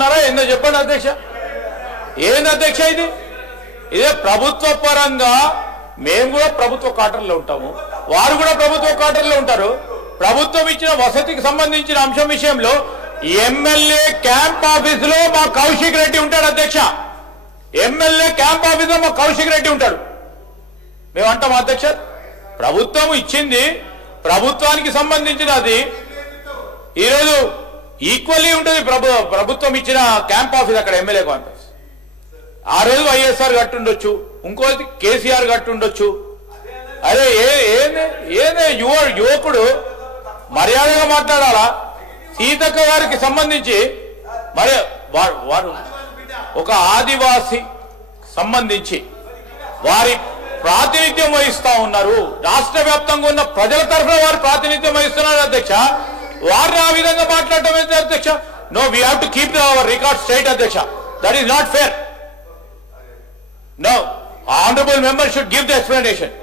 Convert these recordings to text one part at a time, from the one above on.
ఉన్నారా ఏందో చెప్పండి అధ్యక్ష. ఏంది అధ్యక్ష ఇది? ఇదే ప్రభుత్వ పరంగా మేము కూడా ప్రభుత్వ క్వార్టర్లో ఉంటాము, వారు కూడా ప్రభుత్వ క్వార్టర్లో ఉంటారు. ప్రభుత్వం ఇచ్చిన వసతికి సంబంధించిన అంశం విషయంలో ఎమ్మెల్యే క్యాంప్ ఆఫీసులో మా కౌశిక్ రెడ్డి ఉంటాడు అధ్యక్ష. ఎమ్మెల్యే క్యాంప్ ఆఫీసులో మా కౌశిక్ రెడ్డి ఉంటాడు. మేము అంటాం అధ్యక్ష, ప్రభుత్వం ఇచ్చింది ప్రభుత్వానికి సంబంధించినది. ఈరోజు ఈక్వల్లీ ఉంటుంది ప్రభుత్వం ఇచ్చిన క్యాంప్ ఆఫీస్, అక్కడ ఎమ్మెల్యే క్యాంపస్. ఆ రోజు వైఎస్ఆర్ కట్టుండొచ్చు, ఇంకోటి కేసీఆర్ కట్టుండొచ్చు. అరే ఏదే యువకుడు మర్యాదగా మాట్లాడాలా? సీతక్క గారికి సంబంధించి మరి వారు ఒక ఆదివాసి సంబంధించి వారి ప్రాతినిధ్యం వహిస్తా ఉన్నారు. రాష్ట్ర వ్యాప్తంగా ఉన్న ప్రజల తరఫున వారు ప్రాతినిధ్యం వహిస్తున్నారు అధ్యక్ష. వారిని ఆ విధంగా మాట్లాడటం ఏంటి అధ్యక్ష? No, we have to keep our record straight అధ్యక్ష. That is not fair. No, honourable member should give the explanation.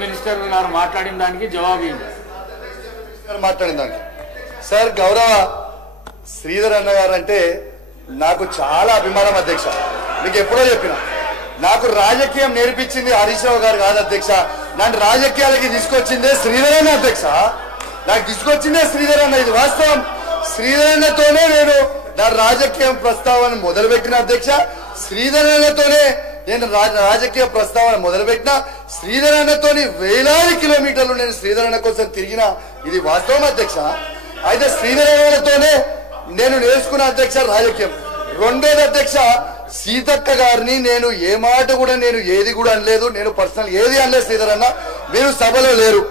Minister గారు మాట్లాడిన దానికి జవాబు మాట్లాడిన దానికి సార్, గౌరవ శ్రీధర్ అన్న గారు అంటే నాకు చాలా అభిమానం అధ్యక్ష. మీకు ఎప్పుడో చెప్పిన, నాకు రాజకీయం నేర్పించింది హరీష్ రావు గారు కాదు అధ్యక్ష. నన్ను రాజకీయాలకి తీసుకొచ్చిందే శ్రీధర్ అన్న అధ్యక్ష. నాకు తీసుకొచ్చిందే శ్రీధర్ అన్న. ఇది వాస్తవం. శ్రీధర్ అన్నతోనే నేను నా రాజకీయం ప్రస్తావన మొదలుపెట్టిన అధ్యక్ష. శ్రీధర్ అన్నతోనే నేను రాజకీయ ప్రస్తావన మొదలుపెట్టిన. శ్రీధర్ అన్నతోని వేలాది కిలోమీటర్లు నేను శ్రీధర్ అన్న కోసం తిరిగిన. ఇది వాస్తవం అధ్యక్ష. అయితే శ్రీధర్ అన్నతోనే నేను నేర్చుకున్న అధ్యక్ష రాజకీయం. రెండోది అధ్యక్ష, సీతక్క గారిని నేను ఏ మాట కూడా ఏది కూడా అనలేదు. నేను పర్సనల్ ఏది అనలేదు. శ్రీధర్ అన్న, మీరు సభలో లేరు.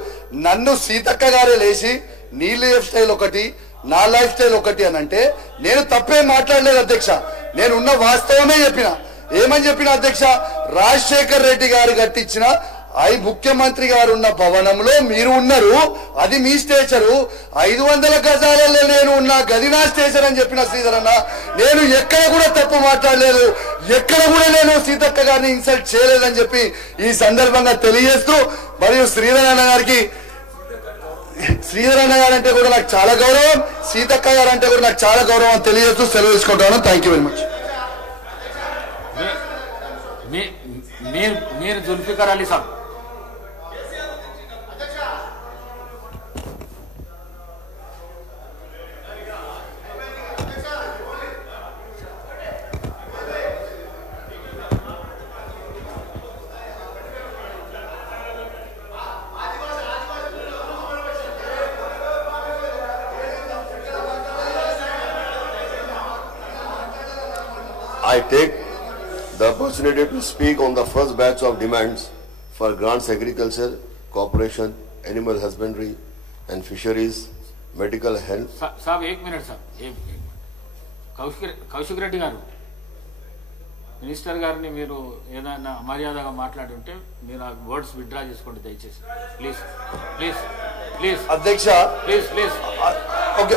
నన్ను సీతక్క గారే లేచి నీ లైఫ్ స్టైల్ ఒకటి, నా లైఫ్ స్టైల్ ఒకటి అని అంటే నేను తప్పేం మాట్లాడలేదు అధ్యక్ష. నేను ఉన్న వాస్తవమే చెప్పిన. ఏమని చెప్పిన అధ్యక్ష? రాజశేఖర్ రెడ్డి గారు కట్టించిన ముఖ్యమంత్రి గారు ఉన్న భవనంలో మీరు ఉన్నారు, అది మీ స్టేచరు. 500 గజాలలో నేను ఉన్న గది నా స్టేచర్ అని చెప్పిన శ్రీధర్ అన్న. నేను ఎక్కడ కూడా తప్పు మాట్లాడలేదు, ఎక్కడ కూడా నేను సీతక్క గారిని ఇన్సల్ట్ చేయలేదని చెప్పి ఈ సందర్భంగా తెలియజేస్తూ, మరియు శ్రీధర్ అన్న గారికి, శ్రీధర్ అన్న గారు అంటే కూడా నాకు చాలా గౌరవం, సీతక్క గారు అంటే కూడా నాకు చాలా గౌరవం తెలియజేస్తూ సెలవు తీసుకుంటాను. Thank you very much. మీరు జుల్ఫికర్ అలీ సాబ్. I take the opportunity to speak on the first batch of demands for grants agriculture, cooperation, animal husbandry and fisheries, medical health. साहब एक मिनट साहब, కౌశిక్ రెడ్డి గారు, మినిస్టర్ గారిని మీరు ఏదైనా అమర్యాదగా మాట్లాడుంటే మీరు ఆ వర్డ్స్ విత్డ్రా చేసుకోండి దయచేసి. ప్లీజ్ ప్లీజ్ ప్లీజ్ అధ్యక్ష, ప్లీజ్ ప్లీజ్. ఓకే,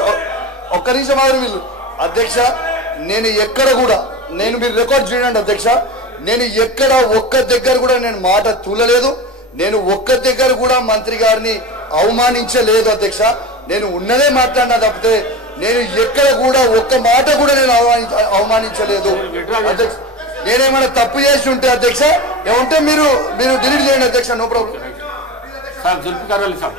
ఒక్క నిమిషం ఆగరు వీళ్ళు. అధ్యక్ష, నేను ఎక్కడ కూడా మీరు రికార్డ్ చేయండి అధ్యక్ష. నేను ఎక్కడ ఒక్క దగ్గర కూడా నేను మాట తూలలేదు. నేను ఒక్క దగ్గర కూడా మంత్రి గారిని అవమానించలేదు అధ్యక్ష. నేను ఉన్నదే మాట్లాడినా తప్పితే నేను ఎక్కడ కూడా ఒక్క మాట కూడా నేను అవమానించలేదు అధ్యక్ష. నేనేమైనా తప్పు చేసి ఉంటే అధ్యక్ష ఏమంటే మీరు డిలీట్ చేయండి అధ్యక్ష. No problem. Sir Zulfikar Ali సాబ్.